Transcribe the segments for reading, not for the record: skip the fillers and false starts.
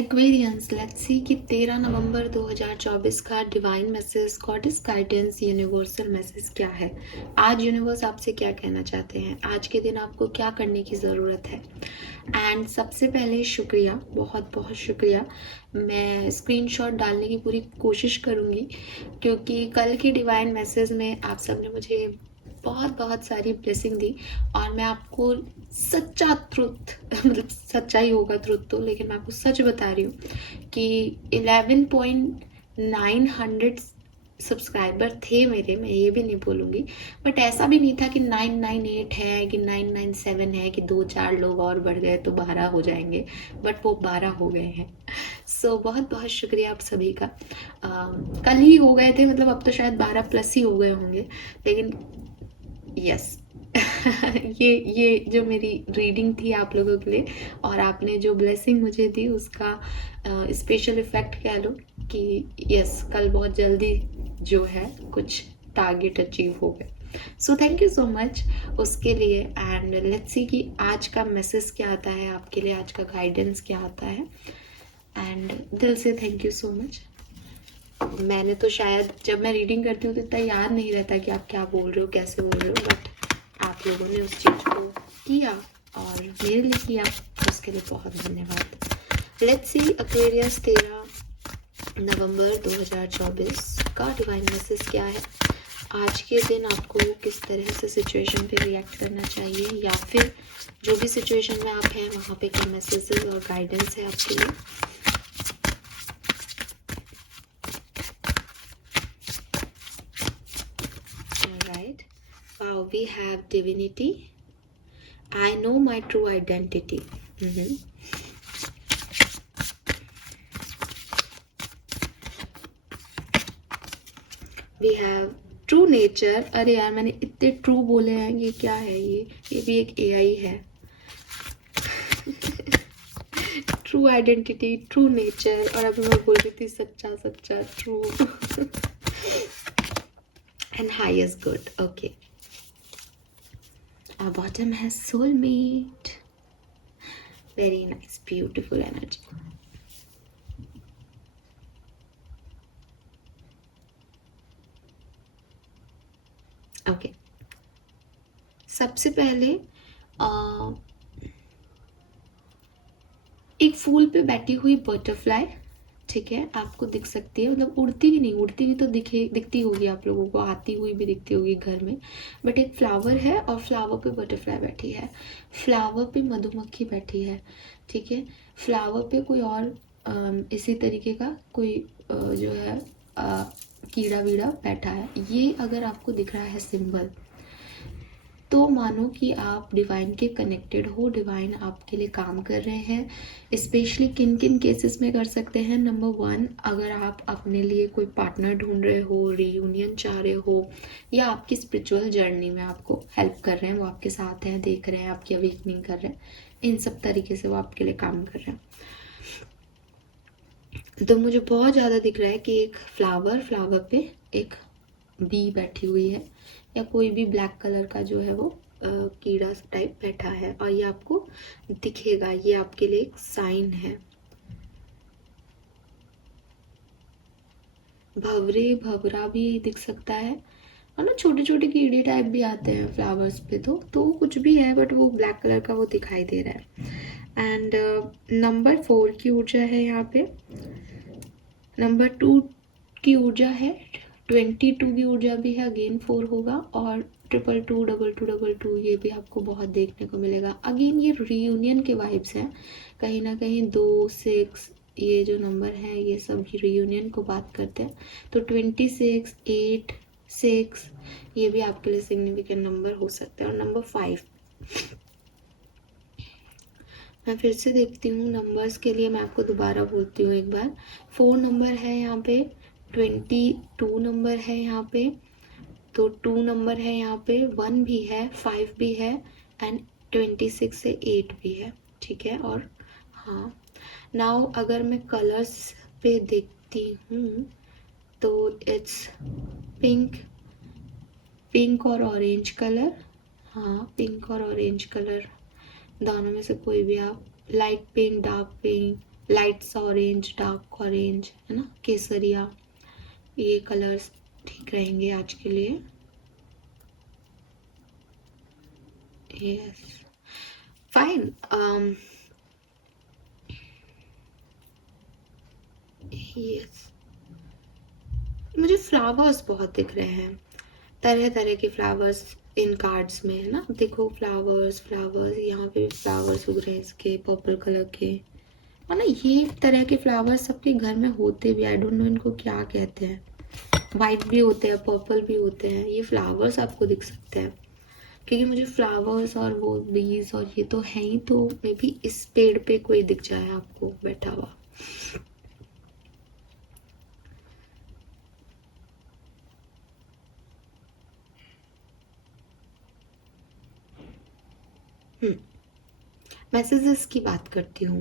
Aquarians, let's see कि 13 November 2024 का divine message, goddess guidance, universal message क्या है। आज यूनिवर्स आपसे क्या कहना चाहते हैं, आज के दिन आपको क्या करने की ज़रूरत है। एंड सबसे पहले शुक्रिया, बहुत बहुत शुक्रिया। मैं स्क्रीनशॉट डालने की पूरी कोशिश करूँगी क्योंकि कल के डिवाइन मैसेज में आप सब ने मुझे बहुत बहुत सारी ब्लेसिंग दी और मैं आपको सच्चा ट्रुथ मतलब सच्चा ही होगा ट्रुथ तो, लेकिन मैं आपको सच बता रही हूँ कि 11.900 सब्सक्राइबर थे मेरे, मैं ये भी नहीं बोलूँगी, बट ऐसा भी नहीं था कि 998 है कि 997 है कि 2-4 लोग और बढ़ गए तो 12 हो जाएंगे, बट वो 12 हो गए हैं। सो बहुत बहुत शुक्रिया आप सभी का। कल ही हो गए थे, मतलब अब तो शायद 12 प्लस ही हो गए होंगे, लेकिन यस ये जो मेरी रीडिंग थी आप लोगों के लिए और आपने जो ब्लेसिंग मुझे दी उसका स्पेशल इफेक्ट कह लो कि यस कल बहुत जल्दी जो है कुछ टारगेट अचीव हो गए। So thank you so much उसके लिए। एंड लेट्स सी कि आज का मैसेज क्या आता है आपके लिए, आज का गाइडेंस क्या आता है। एंड दिल से थैंक यू सो मच। मैंने तो शायद जब मैं रीडिंग करती हूँ तो इतना याद नहीं रहता कि आप क्या बोल रहे हो, कैसे बोल रहे हो, बट आप लोगों ने उस चीज़ को किया और मेरे लिए किया, उसके लिए बहुत धन्यवाद। लेट्स सी एक्वेरियस 13 नवंबर 2024 का डिवाइन मैसेज क्या है। आज के दिन आपको किस तरह से सिचुएशन पे रिएक्ट करना चाहिए, या फिर जो भी सिचुएशन में आप हैं वहाँ पे क्या मैसेजेस और गाइडेंस है आपके लिए। Alright. Wow, we have divinity. I know my true identity. We have true nature. अरे यार मैंने इतने ट्रू बोले हैं, ये क्या है, ये भी एक एआई है। ट्रू आइडेंटिटी, ट्रू नेचर, और अभी मैं बोल रही थी सच्चा सच्चा true and highest good. Okay, our bottom has soulmate. Very nice, beautiful energy. Okay, सबसे पहले एक फूल पे बैठी हुई बटरफ्लाई, ठीक है, आपको दिख सकती है, मतलब उड़ती भी नहीं, उड़ती भी तो दिखती होगी आप लोगों को, आती हुई भी दिखती होगी घर में, बट एक फ्लावर है और फ्लावर पे बटरफ्लाई बैठी है, फ्लावर पे मधुमक्खी बैठी है, ठीक है, फ्लावर पे कोई और इसी तरीके का कोई जो है कीड़ा वीड़ा बैठा है। ये अगर आपको दिख रहा है सिंबल, तो मानो कि आप डिवाइन के कनेक्टेड हो, डिवाइन आपके लिए काम कर रहे हैं। स्पेशली किन किन केसेस में कर सकते हैं। नंबर 1, अगर आप अपने लिए कोई पार्टनर ढूंढ रहे हो, रीयूनियन चाह रहे हो, या आपकी स्पिरिचुअल जर्नी में आपको हेल्प कर रहे हैं, वो आपके साथ हैं, देख रहे हैं, आपकी अवेकनिंग कर रहे हैं, इन सब तरीके से वो आपके लिए काम कर रहे हैं। तो मुझे बहुत ज़्यादा दिख रहा है कि एक फ्लावर पे एक बी बैठी हुई है, या कोई भी ब्लैक कलर का जो है वो कीड़ा टाइप बैठा है, और ये आपको दिखेगा, ये आपके लिए एक साइन है। भवरे भवरा भी दिख सकता है, और ना छोटे छोटे कीड़े टाइप भी आते हैं फ्लावर्स पे, तो कुछ भी है, बट वो ब्लैक कलर का वो दिखाई दे रहा है। एंड नंबर 4 की ऊर्जा है यहाँ पे, नंबर 2 की ऊर्जा है, 22 की ऊर्जा भी है, अगेन 4 होगा, और 222 22 ये भी आपको बहुत देखने को मिलेगा। अगेन ये रीयूनियन के वाइब्स हैं, कहीं ना कहीं 2 6 ये जो नंबर है ये सब रीयूनियन को बात करते हैं। तो 26 8 6 ये भी आपके लिए सिग्निफिकेंट नंबर हो सकता है। और नंबर 5, मैं फिर से देखती हूँ नंबर्स के लिए, मैं आपको दोबारा बोलती हूँ एक बार। 4 नंबर है यहाँ पे, 22 नंबर है यहाँ पे, तो 2 नंबर है यहाँ पे, 1 भी है, 5 भी है, एंड 26 से 8 भी है, ठीक है। और हाँ, नाउ अगर मैं कलर्स पे देखती हूँ तो इट्स पिंक और ऑरेंज कलर, हाँ पिंक और ऑरेंज कलर दोनों में से कोई भी आप, light pink, dark pink, lights orange, dark orange, है ना, केसरिया, ये कलर्स ठीक रहेंगे आज के लिए। Yes, fine. यस, मुझे फ्लावर्स बहुत दिख रहे हैं, तरह तरह के फ्लावर्स इन कार्ड्स में, है ना। देखो फ्लावर्स फ्लावर्स, यहाँ पे फ्लावर्स उग रहे हैं इसके पर्पल कलर के, है ना। ये तरह के फ्लावर्स सबके घर में होते भी, आई डोंट नो इनको क्या कहते हैं, वाइट भी होते हैं, पर्पल भी होते हैं, ये फ्लावर्स आपको दिख सकते हैं। क्योंकि मुझे फ्लावर्स और वो बीज और ये तो है ही, तो मे बी इस पेड़ पे कोई दिख जाए आपको बैठा हुआ। मैसेजेस की बात करती हूँ।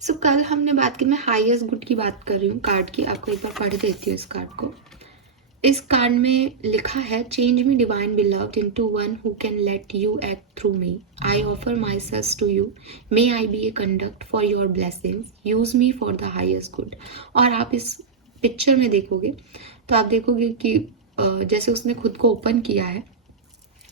सो कल हमने बात की, मैं हाईएस्ट गुड की बात कर रही हूँ कार्ड की, आपको एक बार पढ़ देती हूँ इस कार्ड को। इस कार्ड में लिखा है, change me divine beloved into one who can let you act through me, I offer myself to you, may I be a conduit for your blessings, use me for the highest good. और आप इस picture में देखोगे तो आप देखोगे कि जैसे उसने खुद को ओपन किया है,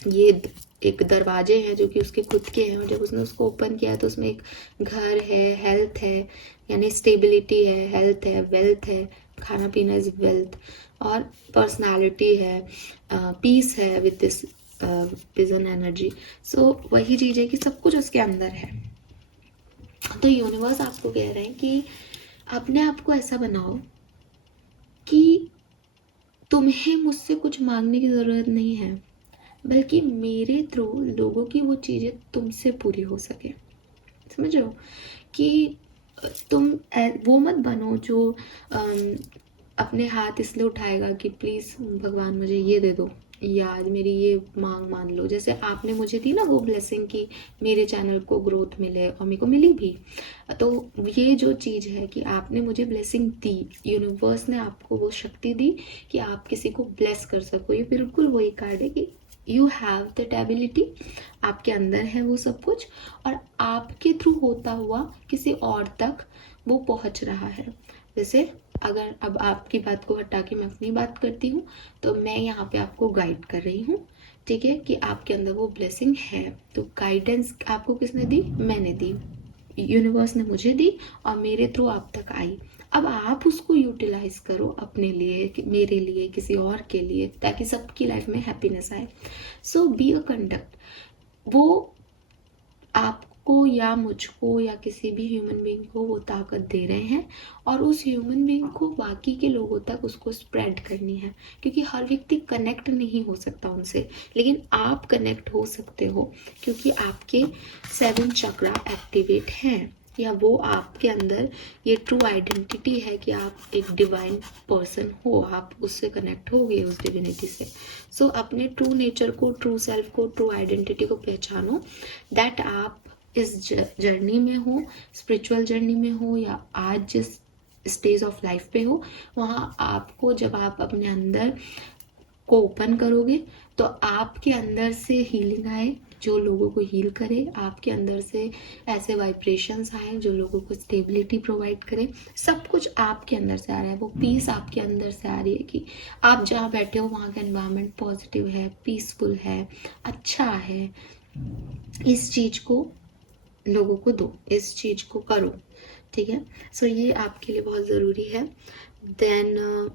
ये एक दरवाजे हैं जो कि उसके खुद के हैं, और जब उसने उसको ओपन किया तो उसमें एक घर है, हेल्थ है, यानी स्टेबिलिटी है, हेल्थ है, वेल्थ है, खाना पीना इज वेल्थ, और पर्सनालिटी है, पीस है विद दिस विजन एनर्जी। सो वही चीज़ है कि सब कुछ उसके अंदर है। तो यूनिवर्स आपको कह रहे हैं कि अपने आप को ऐसा बनाओ कि तुम्हें मुझसे कुछ मांगने की ज़रूरत नहीं है, बल्कि मेरे थ्रू लोगों की वो चीज़ें तुमसे पूरी हो सके। समझ रहे हो कि तुम वो मत बनो जो अपने हाथ इसलिए उठाएगा कि प्लीज़ भगवान मुझे ये दे दो, या आज मेरी ये मांग मान लो। जैसे आपने मुझे दी ना वो ब्लेसिंग की मेरे चैनल को ग्रोथ मिले, और मेरे को मिली भी। तो ये जो चीज़ है कि आपने मुझे ब्लेसिंग दी, यूनिवर्स ने आपको वो शक्ति दी कि आप किसी को ब्लेस कर सको। ये बिल्कुल वही कार्ड है कि यू हैव दैट एबिलिटी, आपके अंदर है वो सब कुछ, और आपके थ्रू होता हुआ किसी और तक वो पहुंच रहा है। जैसे अगर अब आपकी बात को हटा के मैं अपनी बात करती हूँ, तो मैं यहाँ पे आपको गाइड कर रही हूँ, ठीक है, कि आपके अंदर वो ब्लेसिंग है। तो गाइडेंस आपको किसने दी? मैंने दी, यूनिवर्स ने मुझे दी, और मेरे थ्रू आप तक आई। अब आप उसको यूटिलाइज करो अपने लिए, मेरे लिए, किसी और के लिए, ताकि सबकी लाइफ में हैप्पीनेस आए। सो बी अ कंडक्ट। वो आपको या मुझको या किसी भी ह्यूमन बीइंग को वो ताकत दे रहे हैं, और उस ह्यूमन बीइंग को बाकी के लोगों तक उसको स्प्रेड करनी है। क्योंकि हर व्यक्ति कनेक्ट नहीं हो सकता उनसे, लेकिन आप कनेक्ट हो सकते हो, क्योंकि आपके 7 चक्रा एक्टिवेट हैं, या वो आपके अंदर ये ट्रू आइडेंटिटी है कि आप एक डिवाइन पर्सन हो, आप उससे कनेक्ट हो गए उस डिविनिटी से। सो अपने ट्रू नेचर को, ट्रू सेल्फ को, ट्रू आइडेंटिटी को पहचानो, दैट आप इस जर्नी में हो, स्पिरिचुअल जर्नी में हो, या आज जिस स्टेज ऑफ लाइफ पे हो, वहाँ आपको जब आप अपने अंदर को ओपन करोगे तो आपके अंदर से हीलिंग आए जो लोगों को हील करे, आपके अंदर से ऐसे वाइब्रेशंस आए जो लोगों को स्टेबिलिटी प्रोवाइड करे। सब कुछ आपके अंदर से आ रहा है, वो पीस आपके अंदर से आ रही है कि आप जहाँ बैठे हो वहाँ का एनवायरनमेंट पॉजिटिव है, पीसफुल है, अच्छा है। इस चीज़ को लोगों को दो, इस चीज़ को करो, ठीक है। सो ये आपके लिए बहुत ज़रूरी है। देन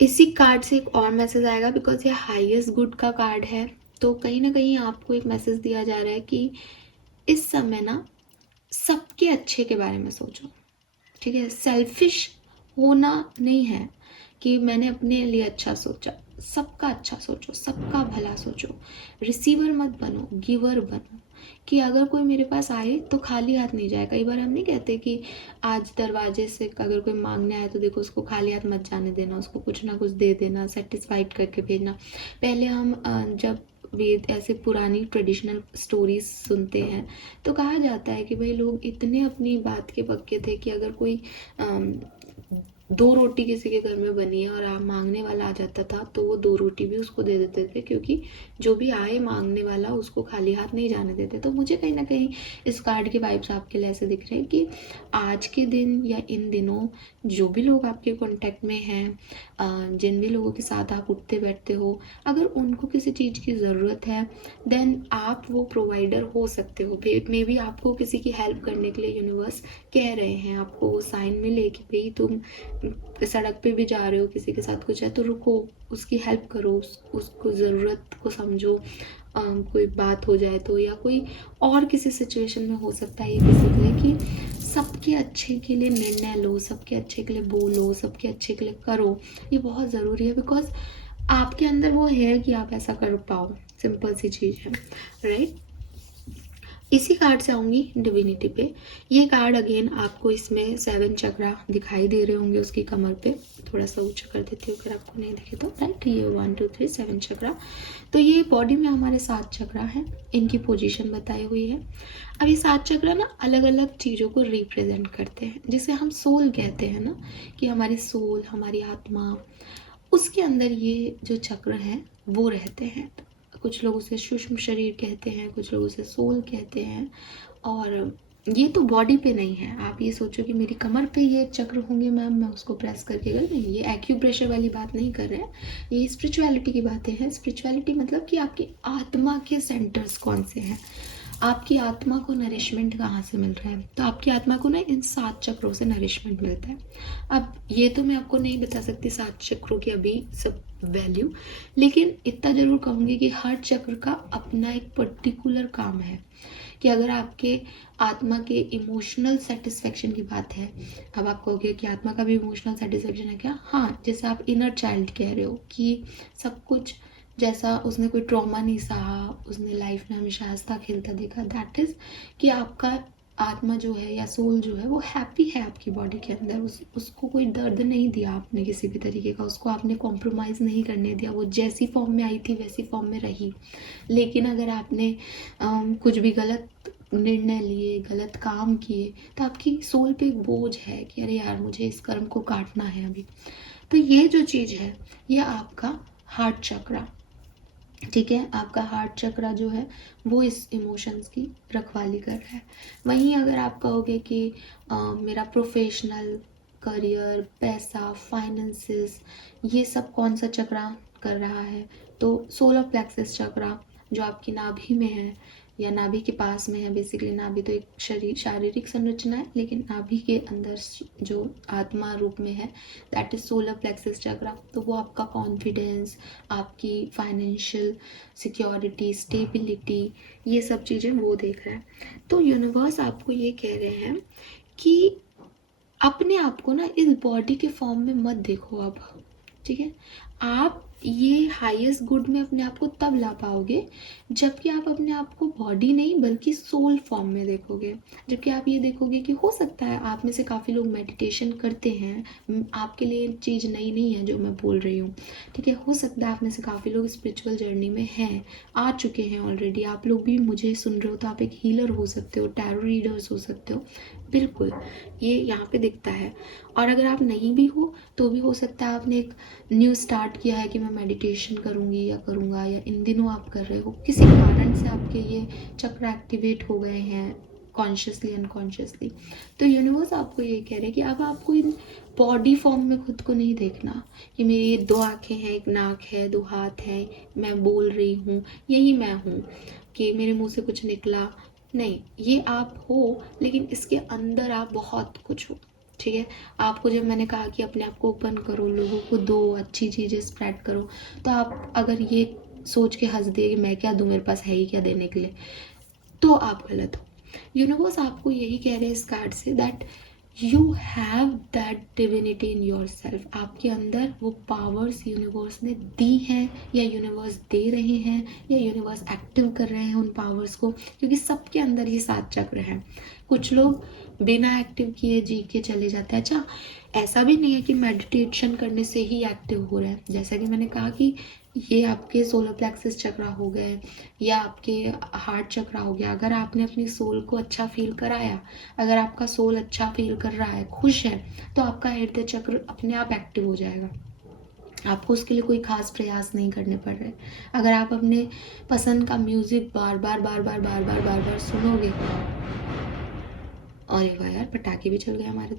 इसी कार्ड से एक और मैसेज आएगा, बिकॉज ये हाईएस्ट गुड का कार्ड है, तो कहीं ना कहीं आपको एक मैसेज दिया जा रहा है कि इस समय ना सबके अच्छे के बारे में सोचो, ठीक है। सेल्फिश होना नहीं है कि मैंने अपने लिए अच्छा सोचा, सबका अच्छा सोचो, सबका भला सोचो। रिसीवर मत बनो, गिवर बनो, कि अगर कोई मेरे पास आए तो खाली हाथ नहीं जाए। कई बार हम नहीं कहते कि आज दरवाजे से अगर कोई मांगने आए तो देखो उसको खाली हाथ मत जाने देना, उसको कुछ ना कुछ दे देना, सेटिस्फाइड करके भेजना। पहले हम जब वेद ऐसे पुरानी ट्रेडिशनल स्टोरीज सुनते हैं तो कहा जाता है कि भाई लोग इतने अपनी बात के पक्के थे कि अगर कोई दो रोटी किसी के घर में बनी है और आप मांगने वाला आ जाता था तो वो दो रोटी भी उसको दे देते थे, क्योंकि जो भी आए मांगने वाला उसको खाली हाथ नहीं जाने देते। तो मुझे कहीं ना कहीं इस कार्ड के वाइब्स आपके लिए ऐसे दिख रहे हैं कि आज के दिन या इन दिनों जो भी लोग आपके कांटेक्ट में हैं, जिन भी लोगों के साथ आप उठते बैठते हो, अगर उनको किसी चीज़ की ज़रूरत है देन आप वो प्रोवाइडर हो सकते हो। मे बी आपको किसी की हेल्प करने के लिए यूनिवर्स कह रहे हैं, आपको वो साइन मिले कि भाई तुम सड़क पे भी जा रहे हो, किसी के साथ कुछ है तो रुको, उसकी हेल्प करो, उसको ज़रूरत को समझो, कोई बात हो जाए तो, या कोई और किसी सिचुएशन में हो सकता है ये किसी के लिए कि सबके अच्छे के लिए निर्णय लो, सबके अच्छे के लिए बोलो, सबके अच्छे के लिए करो। ये बहुत ज़रूरी है बिकॉज आपके अंदर वो है कि आप ऐसा कर पाओ। सिंपल सी चीज़ है, राइट। इसी कार्ड से आऊँगी डिविनिटी पे। ये कार्ड अगेन आपको इसमें 7 चक्रा दिखाई दे रहे होंगे उसकी कमर पे। थोड़ा सा ऊंचा कर देती हूँ अगर आपको नहीं दिखे तो, राइट। ये 1 2 3 7 चक्रा। तो ये बॉडी में हमारे 7 चक्रा हैं, इनकी पोजीशन बताई हुई है। अब ये 7 चक्रा ना अलग अलग चीज़ों को रिप्रेजेंट करते हैं, जिसे हम सोल कहते हैं ना, कि हमारी सोल, हमारी आत्मा, उसके अंदर ये जो चक्र हैं वो रहते हैं। कुछ लोग उसे सूक्ष्म शरीर कहते हैं, कुछ लोग उसे सोल कहते हैं। और ये तो बॉडी पे नहीं है, आप ये सोचो कि मेरी कमर पे ये चक्र होंगे मैम, मैं उसको प्रेस करके कर, नहीं, ये एक्यूप्रेशर वाली बात नहीं कर रहे हैं, ये स्पिरिचुअलिटी की बातें हैं। स्पिरिचुअलिटी मतलब कि आपकी आत्मा के सेंटर्स कौन से हैं, आपकी आत्मा को नरिशमेंट कहाँ से मिल रहा है। तो आपकी आत्मा को ना इन 7 चक्रों से नरिशमेंट मिलता है। अब ये तो मैं आपको नहीं बता सकती 7 चक्रों की अभी सब वैल्यू, लेकिन इतना जरूर कहूँगी कि हर चक्र का अपना एक पर्टिकुलर काम है। कि अगर आपके आत्मा के इमोशनल सेटिस्फेक्शन की बात है, अब आप कहोगे कि आत्मा का भी इमोशनल सेटिस्फेक्शन है क्या? हाँ, जैसे आप इनर चाइल्ड कह रहे हो कि सब कुछ, जैसा उसने कोई ट्रॉमा नहीं सहा, उसने लाइफ में हमेशा हंसता खेलता देखा, दैट इज कि आपका आत्मा जो है या सोल जो है वो हैप्पी है आपकी बॉडी के अंदर। उसको कोई दर्द नहीं दिया आपने किसी भी तरीके का, उसको आपने कॉम्प्रोमाइज़ नहीं करने दिया, वो जैसी फॉर्म में आई थी वैसी फॉर्म में रही। लेकिन अगर आपने कुछ भी गलत निर्णय लिए, गलत काम किए, तो आपकी सोल पे एक बोझ है कि अरे यार मुझे इस कर्म को काटना है अभी। तो ये जो चीज़ है ये आपका हार्ट चक्रा, ठीक है, आपका हार्ट चक्रा जो है वो इस इमोशंस की रखवाली कर रहा है। वहीं अगर आप कहोगे कि मेरा प्रोफेशनल करियर, पैसा, फाइनेंसेस, ये सब कौन सा चक्रा कर रहा है, तो सोलर प्लेक्सस चक्रा जो आपकी नाभि में है या नाभि के पास में है। बेसिकली नाभि तो एक शारीरिक संरचना है, लेकिन नाभि के अंदर जो आत्मा रूप में है दैट इज सोलर प्लेक्सस चक्रा। तो वो आपका कॉन्फिडेंस, आपकी फाइनेंशियल सिक्योरिटी, स्टेबिलिटी, ये सब चीज़ें वो देख रहा है। तो यूनिवर्स आपको ये कह रहे हैं कि अपने आप को ना इस बॉडी के फॉर्म में मत देखो अब, ठीक है। आप ये हाईएस्ट गुड में अपने आप को तब ला पाओगे जबकि आप अपने आप को बॉडी नहीं बल्कि सोल फॉर्म में देखोगे। जबकि आप ये देखोगे कि हो सकता है आप में से काफ़ी लोग मेडिटेशन करते हैं, आपके लिए चीज़ नई नहीं है जो मैं बोल रही हूँ, ठीक है। हो सकता है आप में से काफ़ी लोग स्पिरिचुअल जर्नी में हैं, आ चुके हैं ऑलरेडी। आप लोग भी मुझे सुन रहे हो तो आप एक हीलर हो सकते हो, टैरो रीडर्स हो सकते हो, बिल्कुल ये यहाँ पे दिखता है। और अगर आप नहीं भी हो तो भी हो सकता है आपने एक न्यू स्टार्ट किया है कि मैं मेडिटेशन करूँगी या करूँगा, या इन दिनों आप कर रहे हो, किसी कारण से आपके ये चक्र एक्टिवेट हो गए हैं कॉन्शियसली अनकॉन्शियसली। तो यूनिवर्स आपको ये कह रहे हैं कि अब आपको इन बॉडी फॉर्म में खुद को नहीं देखना कि मेरी ये 2 आँखें हैं, एक नाक है, 2 हाथ है, मैं बोल रही हूँ, यही मैं हूँ, कि मेरे मुंह से कुछ निकला, नहीं, ये आप हो, लेकिन इसके अंदर आप बहुत कुछ हो, ठीक है। आपको जब मैंने कहा कि अपने आप को ओपन करो, लोगों को दो, अच्छी चीज़ें स्प्रेड करो, तो आप अगर ये सोच के हंस दिए कि मैं क्या दूँ, मेरे पास है ही क्या देने के लिए, तो आप गलत हो। यूनिवर्स आपको यही कह रहे हैं इस card say that you have that divinity in your self. आपके अंदर वो पावर्स यूनिवर्स ने दी हैं, या यूनिवर्स दे रहे हैं, या यूनिवर्स एक्टिव कर रहे हैं उन पावर्स को, क्योंकि सबके अंदर ये 7 चक्र हैं। कुछ लोग बिना एक्टिव किए जी के चले जाते हैं। अच्छा, ऐसा भी नहीं है कि मेडिटेशन करने से ही एक्टिव हो रहा है। जैसा कि मैंने कहा कि ये आपके सोलर प्लेक्सस चक्रा हो गए या आपके हार्ट चक्रा हो गया। अगर आपने अपनी सोल को अच्छा फील कराया, अगर आपका सोल अच्छा फील कर रहा है, खुश है, तो आपका हृदय चक्र अपने आप एक्टिव हो जाएगा। आपको उसके लिए कोई खास प्रयास नहीं करने पड़ रहे। अगर आप अपने पसंद का म्यूजिक बार बार बार बार बार बार बार बार सुनोगे, अरे वाह यार, पटाखे भी चल गए हमारे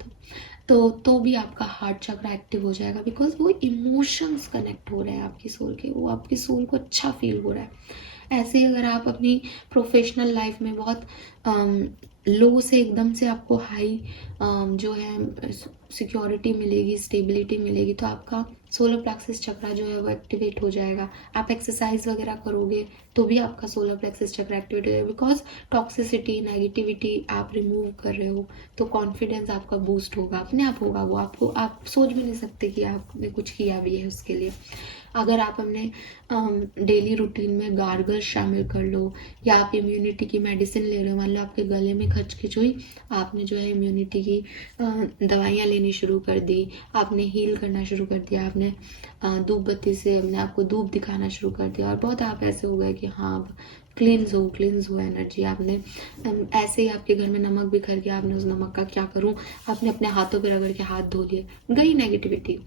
तो भी आपका हार्ट चक्र एक्टिव हो जाएगा, बिकॉज वो इमोशंस कनेक्ट हो रहे हैं आपकी सोल के, वो आपकी सोल को अच्छा फील हो रहा है। ऐसे ही अगर आप अपनी प्रोफेशनल लाइफ में बहुत लो से एकदम से आपको हाई जो है सिक्योरिटी मिलेगी, स्टेबिलिटी मिलेगी, तो आपका सोलर प्लेक्सस चक्रा जो है वो एक्टिवेट हो जाएगा। आप एक्सरसाइज वगैरह करोगे तो भी आपका सोलर प्लेक्सस चक्रा एक्टिवेट हो जाएगा, बिकॉज टॉक्सिसिटी, नेगेटिविटी आप रिमूव कर रहे हो, तो कॉन्फिडेंस आपका बूस्ट होगा, अपने आप होगा वो। आपको आप सोच भी नहीं सकते कि आपने कुछ किया भी है उसके लिए। अगर आप अपने डेली रूटीन में गार्गल शामिल कर लो, या आप इम्यूनिटी की मेडिसिन ले रहे हो, मान लो आपके गले में खचखच हुई, आपने जो है इम्यूनिटी की दवाइयाँ लेनी शुरू कर दी, आपने हील करना शुरू कर दिया, आपने धूप बत्ती से अपने आपको धूप दिखाना शुरू कर दिया, और बहुत आप ऐसे हो गए कि हाँ अब क्लींस हो एनर्जी। आपने ऐसे ही आपके घर में नमक बिखर गया, आपने उस नमक का क्या करूँ, आपने अपने हाथों पर रगड़ के हाथ धो लिए, गई नेगेटिविटी,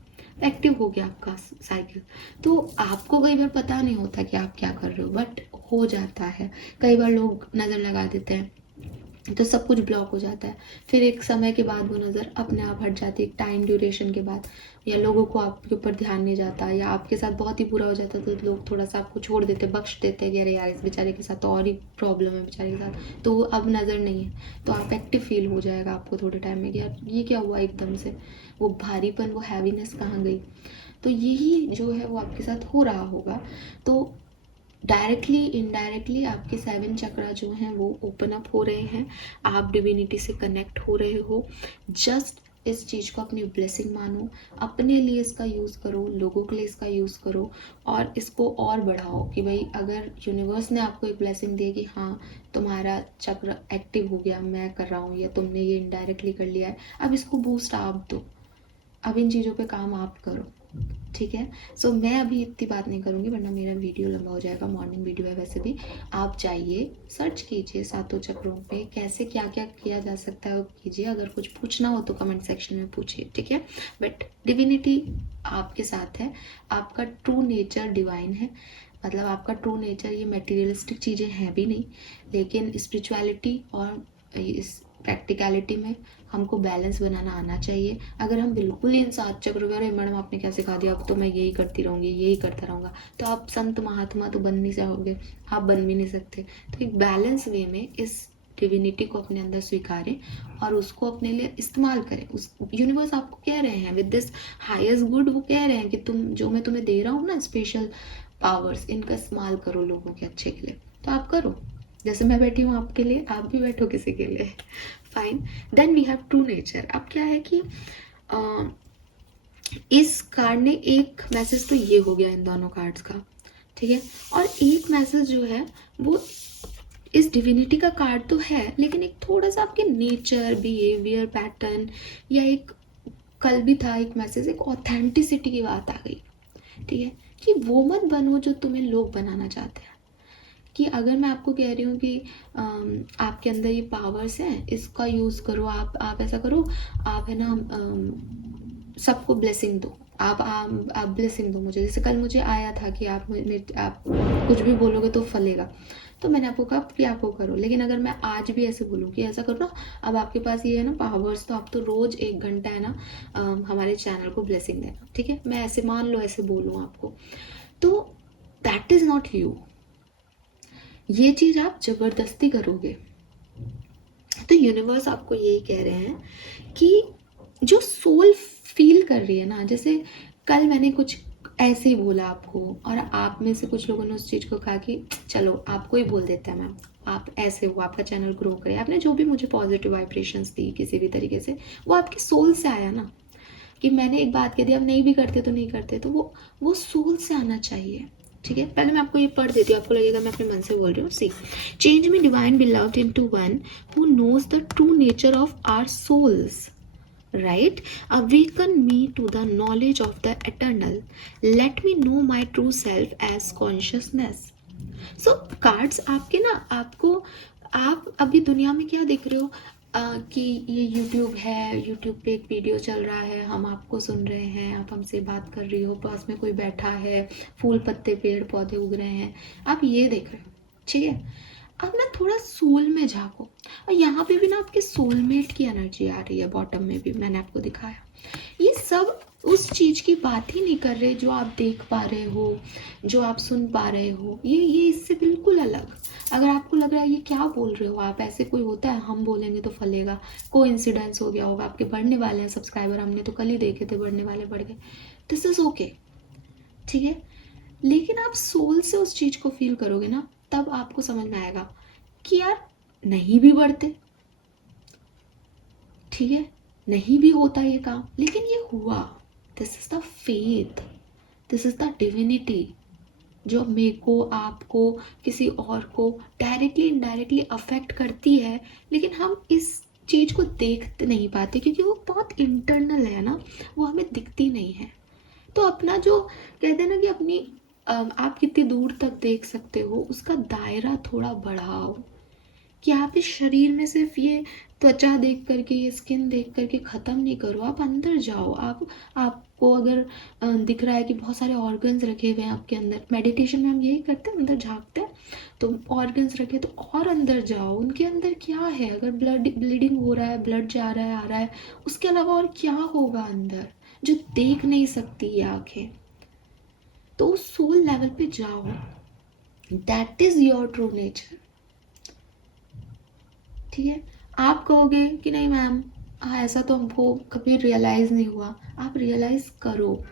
एक्टिव हो गया आपका साइकिल। तो आपको कई बार पता नहीं होता कि आप क्या कर रहे हो, बट हो जाता है। कई बार लोग नज़र लगा देते हैं तो सब कुछ ब्लॉक हो जाता है, फिर एक समय के बाद वो नज़र अपने आप हट जाती है, एक टाइम ड्यूरेशन के बाद, या लोगों को आपके ऊपर ध्यान नहीं जाता, या आपके साथ बहुत ही बुरा हो जाता है तो लोग थोड़ा सा आपको छोड़ देते, बख्श देते हैं कि अरे यार इस बेचारे के साथ तो और ही प्रॉब्लम है बेचारे के साथ, तो वो अब नज़र नहीं है, तो आप एक्टिव फील हो जाएगा आपको थोड़े टाइम में कि यार ये क्या हुआ एकदम से, वो भारीपन, वो हैवीनेस कहाँ गई। तो यही जो है वो आपके साथ हो रहा होगा। तो डायरेक्टली इनडायरेक्टली आपके 7 चक्रा जो हैं वो ओपन अप हो रहे हैं, आप डिविनिटी से कनेक्ट हो रहे हो। जस्ट इस चीज़ को अपनी ब्लेसिंग मानो, अपने लिए इसका यूज़ करो, लोगों के लिए इसका यूज़ करो, और इसको और बढ़ाओ कि भाई अगर यूनिवर्स ने आपको एक ब्लेसिंग दी कि हाँ तुम्हारा चक्र एक्टिव हो गया, मैं कर रहा हूँ, या तुमने ये इनडायरेक्टली कर लिया है, अब इसको बूस्ट आप दो, अब इन चीज़ों पे काम आप करो, ठीक है। सो मैं अभी इतनी बात नहीं करूँगी वरना मेरा वीडियो लंबा हो जाएगा, मॉर्निंग वीडियो है वैसे भी। आप जाइए, सर्च कीजिए सातों चक्रों पे कैसे क्या क्या किया जा सकता है वो कीजिए, अगर कुछ पूछना हो तो कमेंट सेक्शन में पूछिए, ठीक है। बट डिविनिटी आपके साथ है, आपका ट्रू नेचर डिवाइन है, मतलब आपका ट्रू नेचर ये मटेरियलिस्टिक चीज़ें हैं भी नहीं, लेकिन स्पिरिचुअलिटी और इस प्रैक्टिकलिटी में हमको बैलेंस बनाना आना चाहिए। अगर हम बिल्कुल ही इन 7 चक्रों में, अरे मैडम आपने क्या सिखा दिया, अब तो मैं यही करती रहूँगी, यही करता रहूँगा, तो आप संत महात्मा तो बन नहीं जाओगे, आप बन भी नहीं सकते। तो एक बैलेंस वे में इस डिविनिटी को अपने अंदर स्वीकारें और उसको अपने लिए इस्तेमाल करें। उस यूनिवर्स आपको कह रहे हैं विद दिस हाईएस्ट गुड, वो कह रहे हैं कि तुम जो मैं तुम्हें दे रहा हूँ ना स्पेशल पावर्स, इनका इस्तेमाल करो लोगों के अच्छे के लिए, तो आप करो। जैसे मैं बैठी हूँ आपके लिए, आप भी बैठो किसी के लिए, fine. Then we have true nature. अब क्या है कि इस कार्ड ने एक मैसेज तो ये हो गया इन दोनों कार्ड्स का, ठीक है, और एक मैसेज जो है वो इस डिविनिटी का कार्ड तो है, लेकिन एक थोड़ा सा आपके नेचर, बिहेवियर पैटर्न, या एक कल भी था एक मैसेज, एक ऑथेंटिसिटी की बात आ गई, ठीक है, कि वो मत बनो जो तुम्हें लोग बनाना चाहते हैं। कि अगर मैं आपको कह रही हूँ कि आपके अंदर ये पावर्स हैं, इसका यूज़ करो, आप ऐसा करो, आप है ना सबको ब्लेसिंग दो, आप ब्लेसिंग दो मुझे, जैसे कल मुझे आया था कि आप कुछ भी बोलोगे तो फलेगा, तो मैंने आपको कहा कि आपको करो। लेकिन अगर मैं आज भी ऐसे बोलूँ कि ऐसा करो ना, अब आपके पास ये है ना पावर्स, तो आप तो रोज़ 1 घंटा है ना हमारे चैनल को ब्लेसिंग देना, ठीक है, मैं ऐसे मान लो ऐसे बोलूँ आपको, तो दैट इज़ नॉट यू। ये चीज़ आप ज़बरदस्ती करोगे। तो यूनिवर्स आपको यही कह रहे हैं कि जो सोल फील कर रही है ना, जैसे कल मैंने कुछ ऐसे ही बोला आपको, और आप में से कुछ लोगों ने उस चीज़ को कहा कि चलो आपको ही बोल देता है मैम, आप ऐसे हो, आपका चैनल ग्रो करे, आपने जो भी मुझे पॉजिटिव वाइब्रेशंस दी किसी भी तरीके से, वो आपकी सोल से आया ना, कि मैंने एक बात कह दी, अब नहीं भी करते तो नहीं करते, तो वो सोल से आना चाहिए, ठीक है। पहले मैं आपको ये पढ़ देती हूँ, आपको लगेगा मैं अपने मन से बोल रही हूँ। See, change me divine beloved into one who knows the true nature of our souls, right? Awaken me to the knowledge of the eternal. Let me know my true self as consciousness. So cards आपके ना, आपको, आप अभी दुनिया में क्या देख रहे हो, कि ये यूट्यूब है, यूट्यूब पे एक वीडियो चल रहा है, हम आपको सुन रहे हैं, आप हमसे बात कर रही हो, पास में कोई बैठा है, फूल पत्ते पेड़ पौधे उग रहे हैं, आप ये देख रहे हो, ठीक है? अब ना थोड़ा सोल में झांको, और यहाँ पे भी ना आपके सोलमेट की एनर्जी आ रही है, बॉटम में भी मैंने आपको दिखाया। ये सब उस चीज की बात ही नहीं कर रहे जो आप देख पा रहे हो, जो आप सुन पा रहे हो, ये इससे बिल्कुल अलग। अगर आपको लग रहा है ये क्या बोल रहे हो आप, ऐसे कोई होता है, हम बोलेंगे तो फलेगा, कोइंसिडेंस हो गया होगा, आपके बढ़ने वाले हैं सब्सक्राइबर, हमने तो कल ही देखे थे, बढ़ने वाले बढ़ गए, दिस इज ओके, ठीक है? लेकिन आप सोल से उस चीज को फील करोगे ना, तब आपको समझ में आएगा कि यार नहीं भी बढ़ते, ठीक है, नहीं भी होता ये काम, लेकिन ये हुआ। This is the faith, this is the divinity, जो मेरे को, आपको, किसी और को डायरेक्टली इनडायरेक्टली अफेक्ट करती है, लेकिन हम इस चीज को देख नहीं पाते क्योंकि वो बहुत इंटरनल है ना, वो हमें दिखती नहीं है। तो अपना जो कहते हैं ना कि अपनी आप कितनी दूर तक देख सकते हो, उसका दायरा थोड़ा बढ़ाओ, कि आप इस शरीर में सिर्फ ये त्वचा देख करके, ये स्किन देख करके ख़त्म नहीं करो, आप अंदर जाओ। आपको अगर दिख रहा है कि बहुत सारे ऑर्गन्स रखे हुए हैं आपके अंदर, मेडिटेशन में हम यही करते हैं, अंदर झांकते हैं, तो ऑर्गन्स रखे तो और अंदर जाओ, उनके अंदर क्या है, अगर ब्लीडिंग हो रहा है, ब्लड जा रहा है, आ रहा है, उसके अलावा और क्या होगा अंदर जो देख नहीं सकती ये आंखें। तो सोल लेवल पे जाओ, that is your true nature, ठीक है? आप कहोगे कि नहीं मैम, हाँ ऐसा तो हमको कभी रियलाइज़ नहीं हुआ, आप रियलाइज़ करो।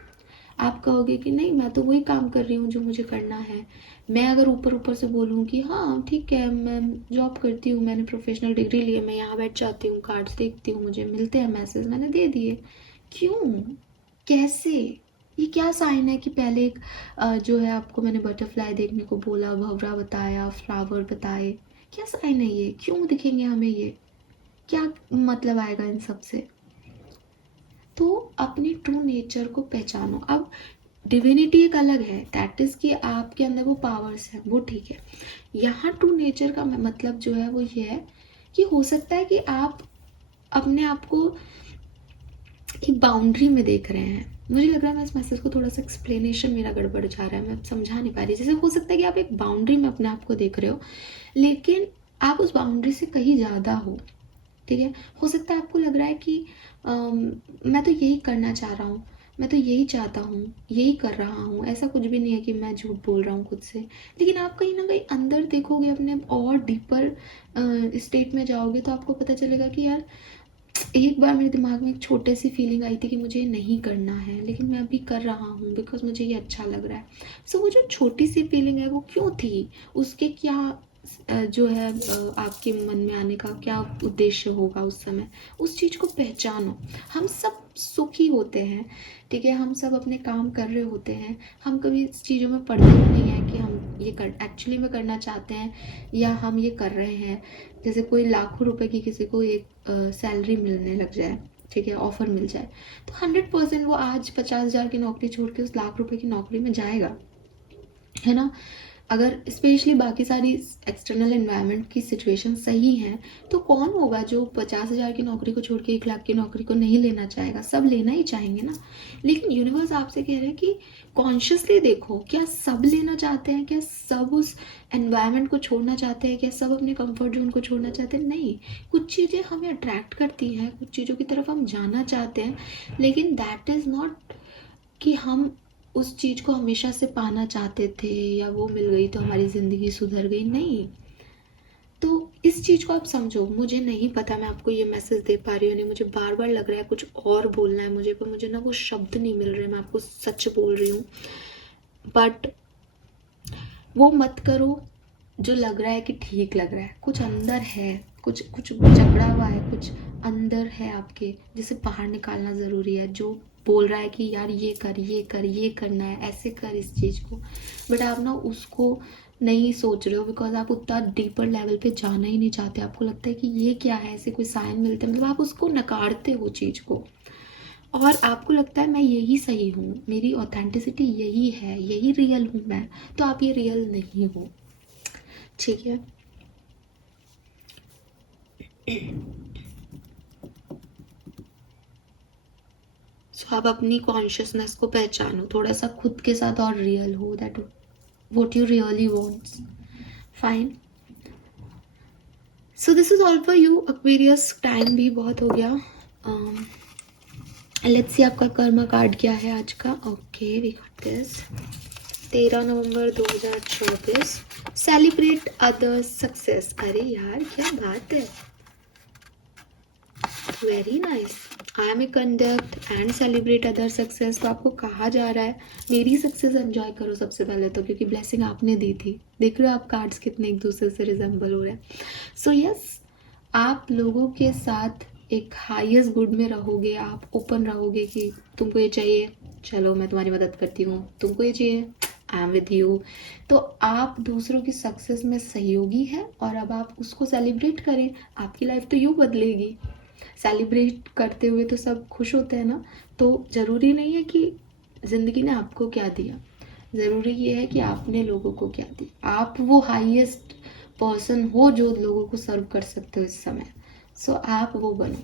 आप कहोगे कि नहीं मैं तो वही काम कर रही हूँ जो मुझे करना है। मैं अगर ऊपर ऊपर से बोलूँ कि हाँ ठीक है, मैं जॉब करती हूँ, मैंने प्रोफेशनल डिग्री ली है, मैं यहाँ बैठ जाती हूँ, कार्ड्स देखती हूँ, मुझे मिलते हैं मैसेज, मैंने दे दिए, क्यों, कैसे, ये क्या साइन है कि पहले एक जो है आपको मैंने बटरफ्लाई देखने को बोला, भंवरा बताया, फ्लावर बताए, क्या साइन है ये, क्यों दिखेंगे हमें ये, क्या मतलब आएगा इन सब से? तो अपनी ट्रू नेचर को पहचानो। अब डिविनिटी एक अलग है, दैट इज कि आपके अंदर वो पावर्स हैं, वो ठीक है। यहाँ ट्रू नेचर का मतलब जो है वो ये है कि हो सकता है कि आप अपने आप को एक बाउंड्री में देख रहे हैं। मुझे लग रहा है मैं इस मैसेज को थोड़ा सा एक्सप्लेनेशन मेरा गड़बड़ जा रहा है, मैं समझा नहीं पा रही। जैसे हो सकता है कि आप एक बाउंड्री में अपने आप को देख रहे हो, लेकिन आप उस बाउंड्री से कहीं ज़्यादा हो, ठीक है? हो सकता है आपको लग रहा है कि मैं तो यही करना चाह रहा हूँ, मैं तो यही चाहता हूँ, यही कर रहा हूँ, ऐसा कुछ भी नहीं है कि मैं झूठ बोल रहा हूँ खुद से। लेकिन आप कहीं ना कहीं अंदर देखोगे, अपने और डीपर स्टेट में जाओगे, तो आपको पता चलेगा कि यार एक बार मेरे दिमाग में एक छोटे सी फीलिंग आई थी कि मुझे ये नहीं करना है, लेकिन मैं अभी कर रहा हूँ बिकॉज मुझे ये अच्छा लग रहा है। सो वो जो छोटी सी फीलिंग है वो क्यों थी, उसके क्या जो है आपके मन में आने का क्या उद्देश्य होगा उस समय, उस चीज़ को पहचानो। हम सब सुखी होते हैं, ठीक है, हम सब अपने काम कर रहे होते हैं, हम कभी इस चीज़ों में पढ़ते भी नहीं है कि हम ये कर एक्चुअली में करना चाहते हैं या हम ये कर रहे हैं। जैसे कोई लाखों रुपए की किसी को एक सैलरी मिलने लग जाए, ठीक है, ऑफर मिल जाए, तो 100% वो आज 50,000 की नौकरी छोड़ के उस लाख रुपए की नौकरी में जाएगा, है ना? अगर स्पेशली बाकी सारी एक्सटर्नल एनवायरनमेंट की सिचुएशन सही है, तो कौन होगा जो 50,000 की नौकरी को छोड़ के 1 लाख की नौकरी को नहीं लेना चाहेगा? सब लेना ही चाहेंगे ना। लेकिन यूनिवर्स आपसे कह रहे हैं कि कॉन्शियसली देखो, क्या सब लेना चाहते हैं, क्या सब उस एनवायरनमेंट को छोड़ना चाहते हैं, क्या सब अपने कंफर्ट जोन को छोड़ना चाहते हैं? नहीं, कुछ चीज़ें हमें अट्रैक्ट करती हैं, कुछ चीज़ों की तरफ हम जाना चाहते हैं, लेकिन दैट इज़ नॉट कि हम उस चीज़ को हमेशा से पाना चाहते थे या वो मिल गई तो हमारी ज़िंदगी सुधर गई, नहीं। तो इस चीज़ को आप समझो। मुझे नहीं पता मैं आपको ये मैसेज दे पा रही हूँ नहीं, मुझे बार बार लग रहा है कुछ और बोलना है मुझे, पर मुझे ना वो शब्द नहीं मिल रहे, मैं आपको सच बोल रही हूँ। बट वो मत करो जो लग रहा है कि ठीक लग रहा है, कुछ अंदर है, कुछ कुछ जकड़ा हुआ है, कुछ अंदर है आपके, जिसे बाहर निकालना ज़रूरी है, जो बोल रहा है कि यार ये कर, ये कर, ये करना है, ऐसे कर इस चीज़ को। बट आप ना उसको नहीं सोच रहे हो, बिकॉज आप उतना डीपर लेवल पे जाना ही नहीं चाहते। आपको लगता है कि ये क्या है, ऐसे कोई साइन मिलते हैं, मतलब आप उसको नकारते हो चीज़ को, और आपको लगता है मैं यही सही हूँ, मेरी ऑथेंटिसिटी यही है, यही रियल हूँ मैं। तो आप ये रियल नहीं हो, ठीक है। सो आप अपनी कॉन्शियसनेस को पहचानो, थोड़ा सा खुद के साथ और रियल हो, that what you really wants. Fine, so this is all for you Aquarius. Time भी बहुत हो गया। लेट्स सी आपका कर्मा कार्ड क्या है आज का। Okay, we got this. 13 November 2024। Celebrate others success. अरे यार क्या बात है, very nice. I am a conduit and celebrate other success. तो आपको कहा जा रहा है मेरी सक्सेस एंजॉय करो सबसे पहले तो, क्योंकि ब्लेसिंग आपने दी थी। देख रहे हो आप कार्ड्स कितने एक दूसरे से रिजेंबल हो रहे हैं। सो यस, आप लोगों के साथ एक हाईएस्ट गुड में रहोगे, आप ओपन रहोगे कि तुमको ये चाहिए, चलो मैं तुम्हारी मदद करती हूँ, तुमको ये चाहिए, आई एम विथ यू। तो आप दूसरों की सक्सेस में सहयोगी हैं, और अब आप उसको सेलिब्रेट करें, आपकी लाइफ तो यूँ बदलेगी। सेलिब्रेट करते हुए तो सब खुश होते हैं ना। तो ज़रूरी नहीं है कि ज़िंदगी ने आपको क्या दिया, ज़रूरी ये है कि आपने लोगों को क्या दिया। आप वो हाईएस्ट पर्सन हो जो लोगों को सर्व कर सकते हो इस समय। सो आप वो बनो,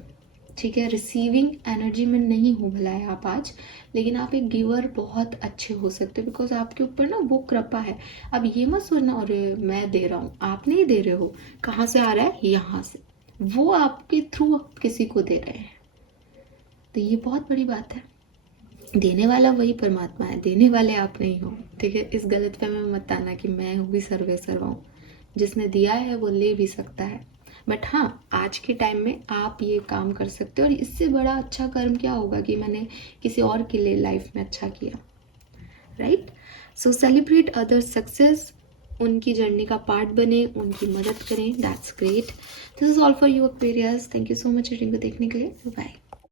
ठीक है। रिसीविंग एनर्जी में नहीं हो भला है आप आज, लेकिन आप एक गिवर बहुत अच्छे हो सकते हो, बिकॉज आपके ऊपर ना वो कृपा है। अब ये मत सोचना अरे मैं दे रहा हूँ, आप नहीं दे रहे हो। कहाँ से आ रहा है, यहाँ से, वो आपके थ्रू किसी को दे रहे हैं। तो ये बहुत बड़ी बात है। देने वाला वही परमात्मा है, देने वाले आप नहीं हो, ठीक है। इस गलतफहमी में मत आना कि मैं हूँ भी सर्वे सर्वा हूँ। जिसने दिया है वो ले भी सकता है, बट हाँ आज के टाइम में आप ये काम कर सकते हो। और इससे बड़ा अच्छा कर्म क्या होगा कि मैंने किसी और के लिए लाइफ में अच्छा किया, राइट। सो सेलिब्रेट अदर सक्सेस, उनकी जर्नी का पार्ट बने, उनकी मदद करें, that's great. This is all for you Aquarius. Thank you so much reading को देखने के लिए। बाय।